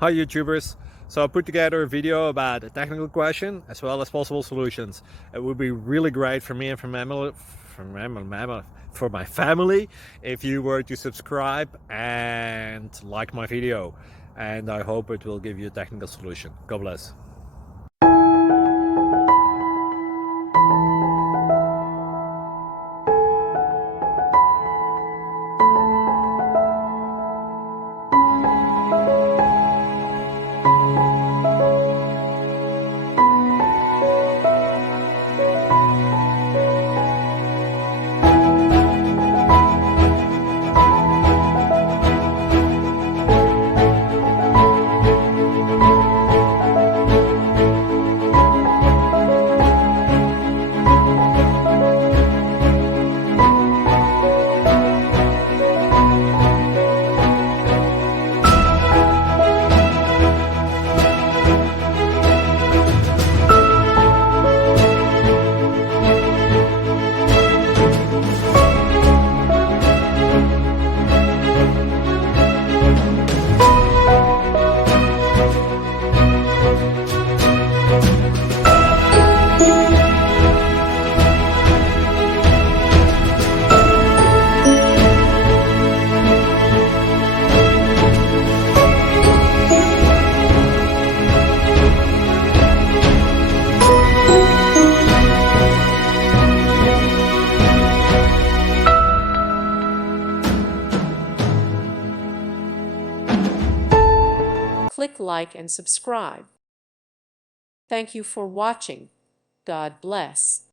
Hi YouTubers. So I put together a video about a technical question as well as possible solutions. It would be really great for me and for my family if you were to subscribe and like my video. And I hope it will give you a technical solution. God bless. Click like and subscribe. Thank you for watching. God bless.